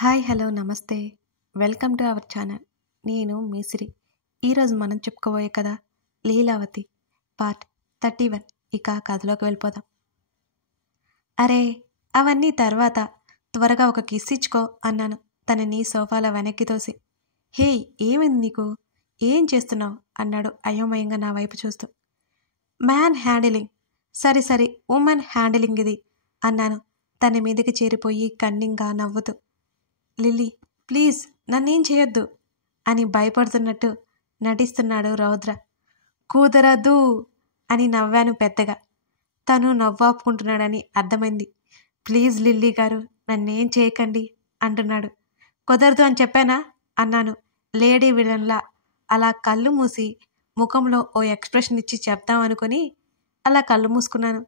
Hi hello నమస్తే welcome to our channel. నేను మీసిరి. ఈరోజు మనం చెప్పుకోబోయే కథ లీలావతి పార్ట్ 31. ఇక కథలోకి వెళ్ళిపోదాం. అరే అవన్నీ తర్వాత, త్వరగా ఒక కిస్ ఇచ్చుకో అన్నాను తనని సోఫాలో వెనక్కి తోసి. హే ఏమైంది నీకు, ఏం చేస్తున్నావు అన్నాడు అయోమయంగా నా వైపు చూస్తూ. మ్యాన్ హ్యాండిలింగ్, సరి ఉమెన్ హ్యాండిలింగ్ ఇది అన్నాను తన మీదకి చేరిపోయి కన్నింగా నవ్వుతూ. లిల్లీ ప్లీజ్ నన్నేం చేయొద్దు అని భయపడుతున్నట్టు నటిస్తున్నాడు రౌద్ర. కుదరదు అని నవ్వాను పెద్దగా. తను నవ్వాపుకుంటున్నాడని అర్థమైంది. ప్లీజ్ లిల్లీ గారు నన్నేం చేయకండి అంటున్నాడు. కుదరదు అని చెప్పానా అన్నాను లేడీ విలన్లా. అలా కళ్ళు మూసి ముఖంలో ఓ ఎక్స్ప్రెషన్ ఇచ్చి చెప్తామనుకొని అలా కళ్ళు మూసుకున్నాను.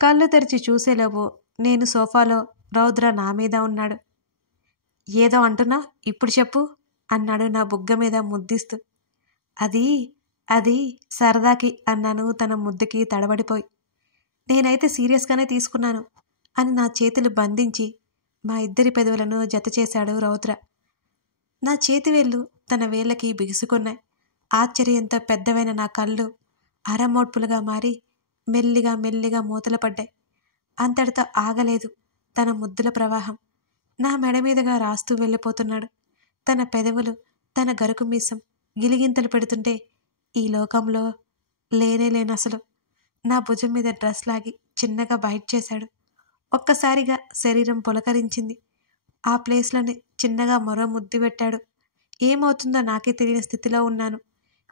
కళ్ళు తెరిచి చూసేలోపు నేను సోఫాలో, రౌద్ర నా మీద ఉన్నాడు. ఏదో అంటున్నా, ఇప్పుడు చెప్పు అన్నాడు నా బుగ్గ మీద ముద్దిస్తూ. అది సరదాకి అన్నాను తన ముద్దుకి తడబడిపోయి. నేనైతే సీరియస్గానే తీసుకున్నాను అని నా చేతులు బంధించి మా ఇద్దరి పెదవులను జత చేశాడు రౌద్ర. నా చేతివేళ్ళు తన వేళ్ళకి బిగుసుకున్నాయి. ఆశ్చర్యంతో పెద్దవైన నా కళ్ళు అరమోడ్పులుగా మారి మెల్లిగా మూతలు పడ్డాయి. అంతటితో ఆగలేదు తన ముద్దుల ప్రవాహం. నా మెడ మీదుగా రాస్తూ వెళ్ళిపోతున్నాడు. తన పెదవులు, తన గరుకు మీసం గిలిగింతలు పెడుతుంటే ఈ లోకంలో లేనసలు. నా భుజం మీద డ్రెస్ లాగి చిన్నగా బైట్ చేశాడు. ఒక్కసారిగా శరీరం పులకరించింది. ఆ ప్లేస్లోనే చిన్నగా మరో ముద్దు పెట్టాడు. ఏమవుతుందో నాకే తెలియని స్థితిలో ఉన్నాను.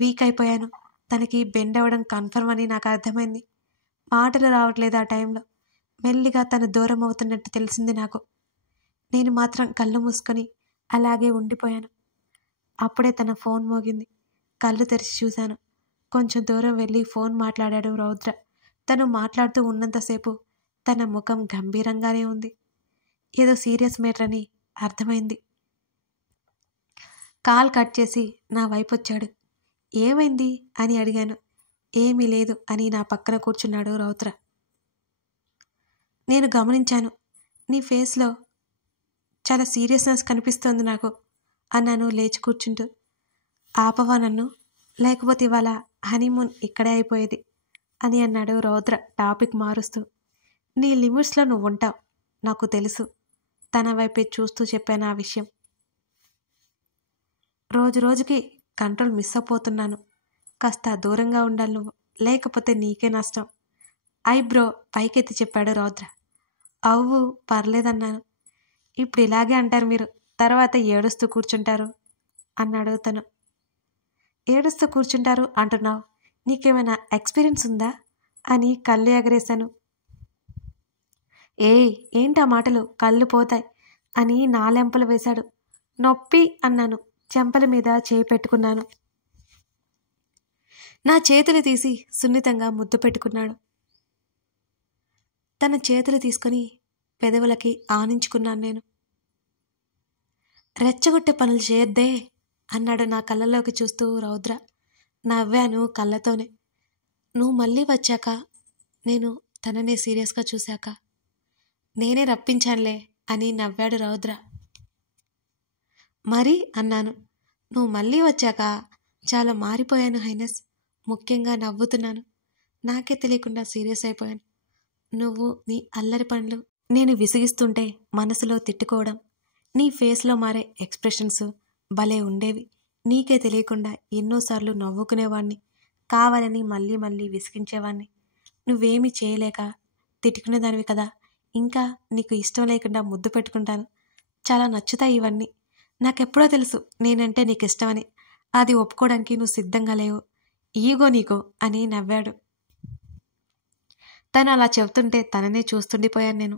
వీక్ అయిపోయాను. తనకి బెండ్ అవ్వడం కన్ఫర్మ్ అని నాకు అర్థమైంది. మాటలు రావట్లేదు ఆ టైంలో. మెల్లిగా తను దూరం అవుతున్నట్టు తెలిసింది నాకు. నేను మాత్రం కళ్ళు మూసుకొని అలాగే ఉండిపోయాను. అప్పుడే తన ఫోన్ మోగింది. కళ్ళు తెరిచి చూశాను. కొంచెం దూరం వెళ్ళి ఫోన్ మాట్లాడాడు రౌద్ర. తను మాట్లాడుతూ ఉన్నంతసేపు తన ముఖం గంభీరంగానే ఉంది. ఏదో సీరియస్ మ్యాటర్ అని అర్థమైంది. కాల్ కట్ చేసి నా వైపు వచ్చాడు. ఏమైంది అని అడిగాను. ఏమీ లేదు అని నా పక్కన కూర్చున్నాడు రౌద్ర. నేను గమనించాను, నీ ఫేస్లో చాలా సీరియస్నెస్ కనిపిస్తోంది నాకు అన్నాను లేచి కూర్చుంటూ. ఆపవా నన్ను, లేకపోతే ఇవాళ హనీమూన్ ఇక్కడే అయిపోయేది అని అన్నాడు రౌద్ర టాపిక్ మారుస్తూ. నీ లిమిట్స్లో నువ్వు ఉంటావు, నాకు తెలుసు. తన వైపే చూస్తూ చెప్పాను ఆ విషయం. రోజుకి కంట్రోల్ మిస్ అయిపోతున్నాను. కాస్త దూరంగా ఉండాలి నువ్వు, లేకపోతే నీకే నష్టం. ఐబ్రో పైకెత్తి చెప్పాడు రౌద్ర. అవ్వు పర్లేదన్నాను. ఇప్పుడు ఇలాగే అంటారు మీరు, తర్వాత ఏడుస్తూ కూర్చుంటారు అన్నాడు తను. ఏడుస్తూ కూర్చుంటారు అంటున్నావు, నీకేమైనా ఎక్స్పీరియన్స్ ఉందా అని కళ్ళు ఎగరేశాను. ఏంటా మాటలు, కళ్ళు పోతాయి అని నా లెంపలు వేశాడు. నొప్పి అన్నాను. చెంపల మీద చేయి పెట్టుకున్నాను. నా చేతులు తీసి సున్నితంగా ముద్దు పెట్టుకున్నాడు. తన చేతులు తీసుకొని పెదవులకి ఆనించుకున్నాను నేను. రెచ్చగొట్టే పనులు చేయొద్దే అన్నాడు నా కళ్ళలోకి చూస్తూ రౌద్ర. నవ్వాను కళ్ళతోనే. నువ్వు మళ్ళీ వచ్చాక, నేను తననే సీరియస్గా చూశాక నేనే రప్పించానులే అని నవ్వాడు రౌద్ర. మరి అన్నాను. నువ్వు మళ్ళీ వచ్చాక చాలా మారిపోయాను హైనస్. ముఖ్యంగా నవ్వుతున్నాను. నాకే తెలియకుండా సీరియస్ అయిపోయాను. నువ్వు నీ అల్లరి పనులు నేను విసిగిస్తుంటే మనసులో తిట్టుకోవడం, నీ ఫేస్లో మారే ఎక్స్ప్రెషన్స్ భలే ఉండేవి. నీకే తెలియకుండా ఎన్నోసార్లు నవ్వుకునేవాణ్ణి, కావాలని మళ్ళీ విసిగించేవాణ్ణి. నువ్వేమీ చేయలేక తిట్టుకునేదానివి కదా. ఇంకా నీకు ఇష్టం లేకుండా ముద్దు పెట్టుకుంటాను. చాలా నచ్చుతాయి ఇవన్నీ. నాకెప్పుడో తెలుసు నేనంటే నీకు ఇష్టమని. అది ఒప్పుకోవడానికి నువ్వు సిద్ధంగా లేవు. ఈగో నీకు అని నవ్వాడు. తను అలా చెబుతుంటే తననే చూస్తుండిపోయాను నేను.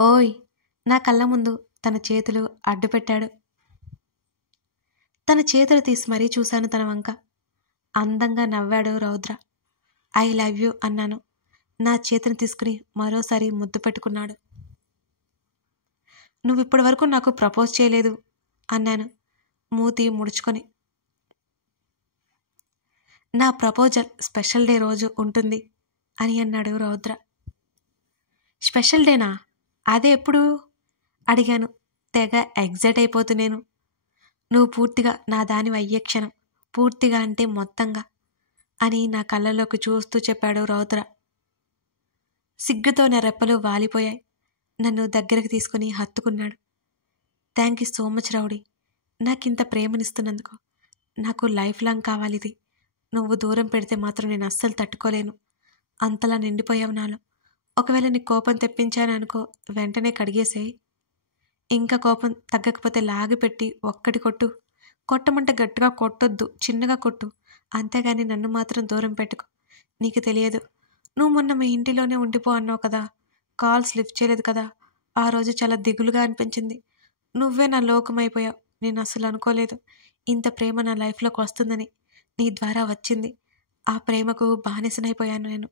ఓయ్ నా కళ్ళ ముందు తన చేతులు అడ్డు పెట్టాడు. తన చేతులు తీసి మరీ చూశాను తన వంక. అందంగా నవ్వాడు రౌద్ర. ఐ లవ్ యూ అన్నాను. నా చేతిని తీసుకుని మరోసారి ముద్దు పెట్టుకున్నాడు. నువ్వు ఇప్పటి వరకు నాకు ప్రపోజ్ చేయలేదు అన్నాను మూతి ముడుచుకొని. నా ప్రపోజల్ స్పెషల్ డే రోజు ఉంటుంది అని అన్నాడు రౌద్ర. స్పెషల్ డేనా? అదే ఎప్పుడు అడిగాను తెగ ఎగ్జైట్ అయిపోతూ నేను. నువ్వు పూర్తిగా నా దానివి అయ్యే క్షణం, పూర్తిగా అంటే మొత్తంగా అని నా కళ్ళలోకి చూస్తూ చెప్పాడు రౌద్ర. సిగ్గుతో నా రెప్పలు వాలిపోయాయి. నన్ను దగ్గరకు తీసుకుని హత్తుకున్నాడు. Thank you so much rowdy, నాకింత ప్రేమనిస్తున్నందుకు. నాకు లైఫ్ లాంగ్ కావాలిది. నువ్వు దూరం పెడితే మాత్రం నేను అస్సలు తట్టుకోలేను. అంతలా నిండిపోయావు నాలో. ఒకవేళ నీ కోపం తెప్పించాను అనుకో, వెంటనే కడిగేసేయి. ఇంకా కోపం తగ్గకపోతే లాగిపెట్టి ఒక్కటి కొట్టు. కొట్టమంటే గట్టిగా కొట్టొద్దు, చిన్నగా కొట్టు. అంతేగాని నన్ను మాత్రం దూరం పెట్టుకో. నీకు తెలియదు, నువ్వు మొన్న మీ ఇంటిలోనే ఉండిపో అన్నావు కదా, కాల్స్ లిఫ్ట్ చేయలేదు కదా. ఆ రోజు చాలా దిగులుగా అనిపించింది. నువ్వే నా లోకమైపోయావు. నేను అసలు అనుకోలేదు ఇంత ప్రేమ నా లైఫ్లోకి వస్తుందని. నీ ద్వారా వచ్చింది. ఆ ప్రేమకు బానిసనైపోయాను నేను.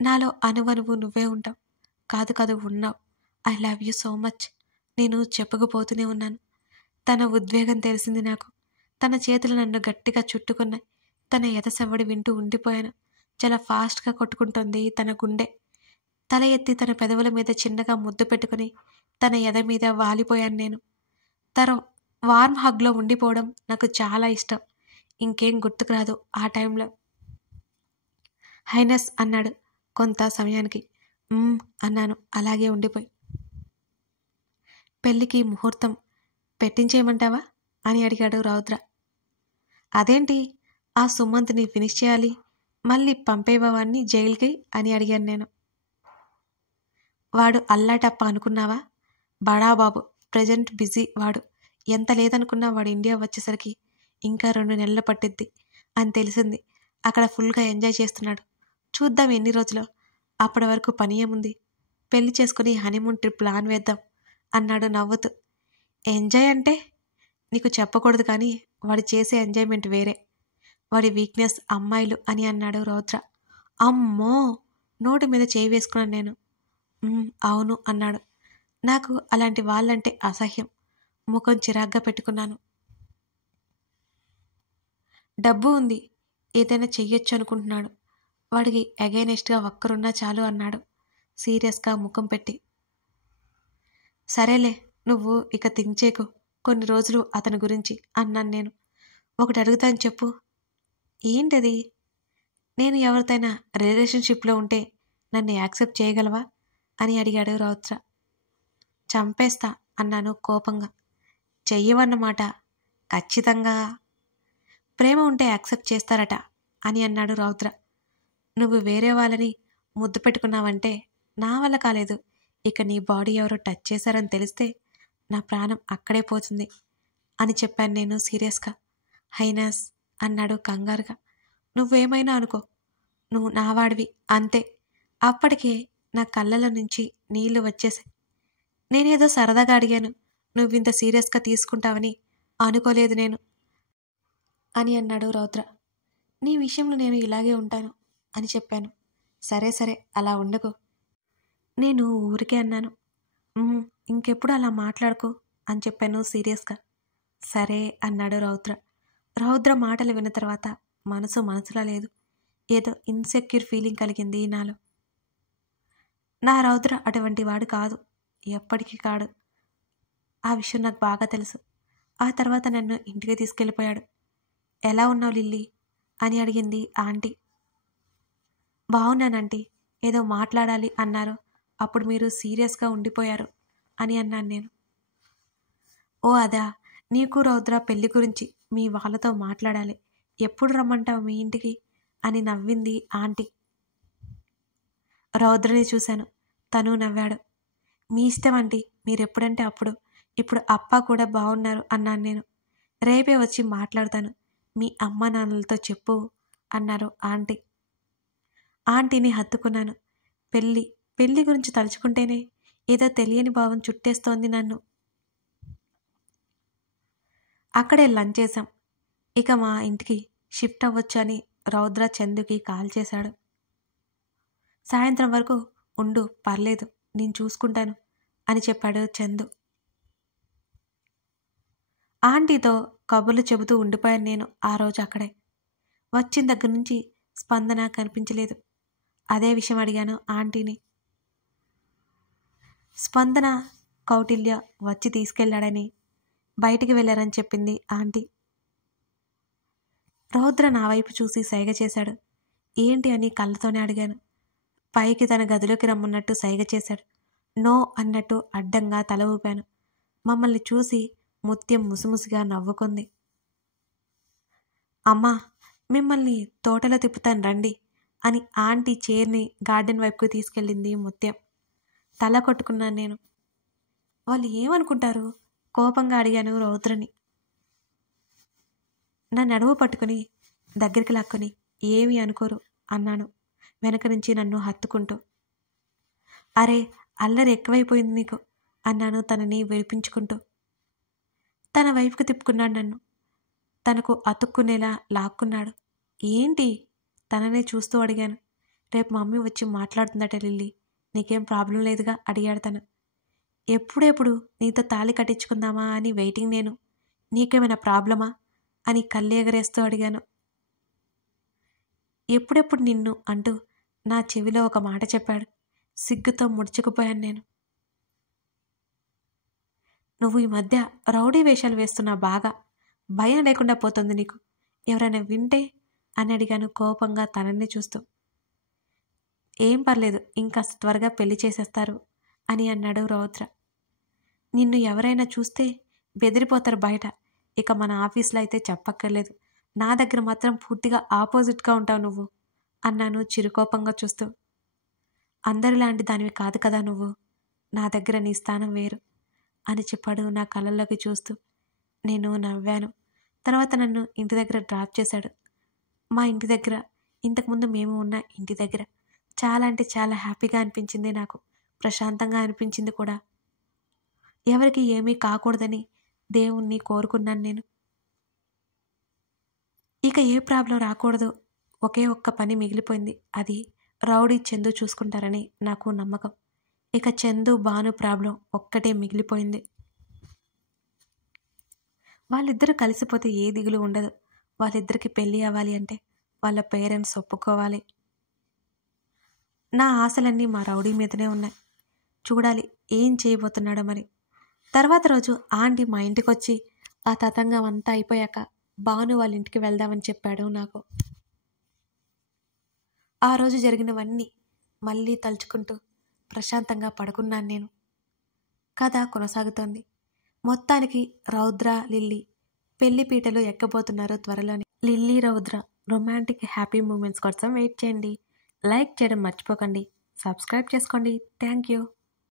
నాలో అనువనువు నువ్వే ఉంటావు. కాదు కాదు ఉన్నావు. I love you so much. నేను చెప్పుకుపోతూనే ఉన్నాను. తన ఉద్వేగం తెలిసింది నాకు. తన చేతులు నన్ను గట్టిగా చుట్టుకున్నాయి. తన ఎదసవ్వడి వింటూ ఉండిపోయాను. చాలా ఫాస్ట్గా కొట్టుకుంటోంది తన గుండె. తల ఎత్తి తన పెదవుల మీద చిన్నగా ముద్దు పెట్టుకుని తన ఎద మీద వాలిపోయాను నేను. తన వార్మ్ హగ్లో ఉండిపోవడం నాకు చాలా ఇష్టం. ఇంకేం గుర్తుకు రాదు ఆ టైంలో. హైనస్ అన్నాడు కొంత సమయానికి. అన్నాను అలాగే ఉండిపోయి. పెళ్ళికి ముహూర్తం పెట్టించేయమంటావా అని అడిగాడు రౌద్ర. అదేంటి, ఆ సుమంత్ని ఫినిష్ చేయాలి, మళ్ళీ పంపేవాడిని జైలుకి అని అడిగాను నేను. వాడు అల్లాటప్ప అనుకున్నావా? బడాబాబు, ప్రజెంట్ బిజీ వాడు. ఎంత లేదనుకున్నా వాడు ఇండియా వచ్చేసరికి ఇంకా 2 నెలలు పట్టిద్ది అని తెలిసింది. అక్కడ ఫుల్గా ఎంజాయ్ చేస్తున్నాడు. చూద్దాం ఎన్ని రోజులో. అప్పటి వరకు పని ఏముంది, పెళ్లి చేసుకుని హనీమూన్ ట్రిప్ ప్లాన్ వేద్దాం అన్నాడు నవ్వుతూ. ఎంజాయ్ అంటే నీకు చెప్పకూడదు కానీ వాడు చేసే ఎంజాయ్మెంట్ వేరే. వాడి వీక్నెస్ అమ్మాయిలు అని అన్నాడు రౌద్ర. అమ్మో, నోటి మీద చేయి వేసుకున్నాను నేను. అవును అన్నాడు. నాకు అలాంటి వాళ్ళంటే అసహ్యం. ముఖం చిరాగ్గా పెట్టుకున్నాను. డబ్బు ఉంది, ఏదైనా చెయ్యొచ్చు అనుకుంటున్నాడు. వాడికి అగైనెస్ట్గా ఒక్కరున్నా చాలు అన్నాడు సీరియస్గా ముఖం పెట్టి. సరేలే, నువ్వు ఇక థింక్ చేయకు కొన్ని రోజులు అతని గురించి అన్నాను నేను. ఒకటి అడుగుతాను చెప్పు. ఏంటది? నేను ఎవరితోనైనా రిలేషన్షిప్లో ఉంటే నన్ను యాక్సెప్ట్ చేయగలవా అని అడిగాడు రౌద్ర. చంపేస్తా అన్నాను కోపంగా. చెయ్యవన్నమాట? ఖచ్చితంగా. ప్రేమ ఉంటే యాక్సెప్ట్ చేస్తారట అని అన్నాడు రౌద్ర. నువ్వు వేరే వాళ్ళని ముద్దు పెట్టుకున్నావంటే నా వల్ల కాలేదు. ఇక నీ బాడీ ఎవరో టచ్ చేశారని తెలిస్తే నా ప్రాణం అక్కడే పోతుంది అని చెప్పాను నేను సీరియస్గా. హైనస్ అన్నాడు కంగారుగా. నువ్వేమైనా అనుకో, నువ్వు నావాడివి అంతే. అప్పటికే నా కళ్ళలో నుంచి నీళ్లు వచ్చేసాయి. నేనేదో సరదాగా అడిగాను, నువ్వింత సీరియస్గా తీసుకుంటావని అనుకోలేదు నేను అని అన్నాడు రౌద్ర. నీ విషయంలో నేను ఇలాగే ఉంటాను అని చెప్పాను. సరే సరే, అలా ఉండకు. నేను ఊరికే అన్నాను. ఇంకెప్పుడు అలా మాట్లాడుకో అని చెప్పాను సీరియస్గా. సరే అన్నాడు రౌద్ర. రౌద్ర మాటలు విన్న తర్వాత మనసులా లేదు. ఏదో ఇన్సెక్యూర్ ఫీలింగ్ కలిగింది నాలో. నా రౌద్ర అటువంటి వాడు కాదు, ఎప్పటికీ కాడు. ఆ విషయం నాకు బాగా తెలుసు. ఆ తర్వాత నన్ను ఇంటికి తీసుకెళ్ళిపోయాడు. ఎలా ఉన్నావు లిల్లీ అని అడిగింది ఆంటీ. బాగున్నానంటీ, ఏదో మాట్లాడాలి అన్నారు, అప్పుడు మీరు సీరియస్గా ఉండిపోయారు అని అన్నాను నేను. ఓ అదా, నీకు రౌద్ర పెళ్లి గురించి మీ వాళ్ళతో మాట్లాడాలి. ఎప్పుడు రమ్మంటావు మీ ఇంటికి అని నవ్వింది ఆంటీ. రౌద్రని చూశాను, తను నవ్వాడు. మీ ఇష్టం ఆంటీ, మీరెప్పుడంటే అప్పుడు. ఇప్పుడు అప్ప కూడా బాగున్నారు అన్నాను నేను. రేపే వచ్చి మాట్లాడతాను, మీ అమ్మ నాన్నలతో చెప్పు అన్నారు ఆంటీ. ఆంటీని హత్తుకున్నాను. పెళ్ళి గురించి తలుచుకుంటేనే ఏదో తెలియని భావం చుట్టేస్తోంది నన్ను. అక్కడే లంచ్ చేశాం. ఇక మా ఇంటికి షిఫ్ట్ అవ్వచ్చు అని రౌద్ర చందుకి కాల్ చేశాడు. సాయంత్రం వరకు ఉండు, పర్లేదు, నేను చూసుకుంటాను అని చెప్పాడు చందు. ఆంటీతో కబుర్లు చెబుతూ ఉండిపోయాను నేను ఆ రోజు అక్కడే. వచ్చిన దగ్గర నుంచి స్పందన కనిపించలేదు. అదే విషయం అడిగాను ఆంటీని. స్పందన కౌటిల్య వచ్చి తీసుకెళ్లాడని, బయటికి వెళ్ళారని చెప్పింది ఆంటీ. రౌద్ర నా వైపు చూసి సైగ చేశాడు. ఏంటి అని కళ్ళతోనే అడిగాను. పైకి తన గదిలోకి రమ్మన్నట్టు సైగ చేశాడు. నో అన్నట్టు అడ్డంగా తల ఊపాను. మమ్మల్ని చూసి ముత్యం ముసిముసిగా నవ్వుకుంది. అమ్మా, మిమ్మల్ని తోటలో తిప్పుతాను రండి అని ఆంటీ చైర్ని గార్డెన్ వైపుకు తీసుకెళ్ళింది ముత్యం. తల కొట్టుకున్నాను నేను. వాళ్ళు ఏమనుకుంటారు? కోపంగా అడిగాను రౌద్రని. నా నడువు పట్టుకుని దగ్గరికి లాక్కొని ఏమీ అనుకోరు అన్నాను వెనక నుంచి నన్ను హత్తుకుంటూ. అరే, అల్లరి ఎక్కువైపోయింది నీకు అన్నాను తనని విడిపించుకుంటూ. తన వైపుకు తిప్పుకున్నాడు నన్ను. తనకు అతుక్కునేలా లాక్కున్నాడు. ఏంటి? తననే చూస్తూ అడిగాను. రేపు మమ్మీ వచ్చి మాట్లాడుతుందట లిల్లీ, నీకేం ప్రాబ్లం లేదుగా అడిగాడు తను. ఎప్పుడెప్పుడు నీతో తాళి కట్టించుకుందామా అని వెయిటింగ్ నేను. నీకేమైనా ప్రాబ్లమా అని కళ్ళు ఎగరేస్తూ అడిగాను. ఎప్పుడెప్పుడు నిన్ను అంటూ నా చెవిలో ఒక మాట చెప్పాడు. సిగ్గుతో ముడుచుకుపోయాను నేను. నువ్వు ఈ మధ్య రౌడీ వేషాలు వేస్తున్నావు బాగా. భయం లేకుండా పోతుంది నీకు. ఎవరైనా వింటే అని అడిగాను కోపంగా తనని చూస్తూ. ఏం పర్లేదు, ఇంకా త్వరగా పెళ్లి చేసేస్తారు అని అన్నాడు రౌద్ర. నిన్ను ఎవరైనా చూస్తే బెదిరిపోతారు బయట. ఇక మన ఆఫీస్లో అయితే చెప్పక్కర్లేదు. నా దగ్గర మాత్రం పూర్తిగా ఆపోజిట్గా ఉంటావు నువ్వు అన్నాను చిరుకోపంగా చూస్తూ. అందరిలాంటి దానివి కాదు కదా నువ్వు. నా దగ్గర నీ స్థానం వేరు అని చెప్పాడు నా కళ్ళల్లోకి చూస్తూ. నేను నవ్వాను. తర్వాత నన్ను ఇంటి దగ్గర డ్రాప్ చేశాడు. మా ఇంటి దగ్గర, ఇంతకుముందు మేము ఉన్న ఇంటి దగ్గర చాలా అంటే చాలా హ్యాపీగా అనిపించింది నాకు. ప్రశాంతంగా అనిపించింది కూడా. ఎవరికి ఏమీ కాకూడదని దేవుణ్ణి కోరుకున్నాను నేను. ఇక ఏ ప్రాబ్లం రాకూడదు. ఒకే ఒక్క పని మిగిలిపోయింది. అది రౌడీ చందు చూసుకుంటారని నాకు నమ్మకం. ఇక చందు భాను ప్రాబ్లం ఒక్కటే మిగిలిపోయింది. వాళ్ళిద్దరూ కలిసిపోతే ఏ దిగులు ఉండదు. వాళ్ళిద్దరికి పెళ్ళి అవ్వాలి అంటే వాళ్ళ పేరెంట్స్ ఒప్పుకోవాలి. నా ఆశలన్నీ మా రౌడీ మీదనే ఉన్నాయి. చూడాలి ఏం చేయబోతున్నాడో మరి. తర్వాత రోజు ఆంటీ మా ఇంటికి వచ్చి ఆ తతంగం అంతా అయిపోయాక భాను వాళ్ళ ఇంటికి వెళ్దామని చెప్పాడు నాకు. ఆ రోజు జరిగినవన్నీ మళ్ళీ తలుచుకుంటూ ప్రశాంతంగా పడుకున్నాను నేను. కథ కొనసాగుతోంది. మొత్తానికి రౌద్ర, లిల్లీ పెళ్లిపీటలు ఎక్కబోతున్నారు త్వరలోనే. లిల్లీ, రౌద్ర రొమాంటిక్ హ్యాపీ మూమెంట్స్ కోసం వెయిట్ చేయండి. లైక్ చేయడం మర్చిపోకండి. సబ్స్క్రైబ్ చేసుకోండి. Thank you.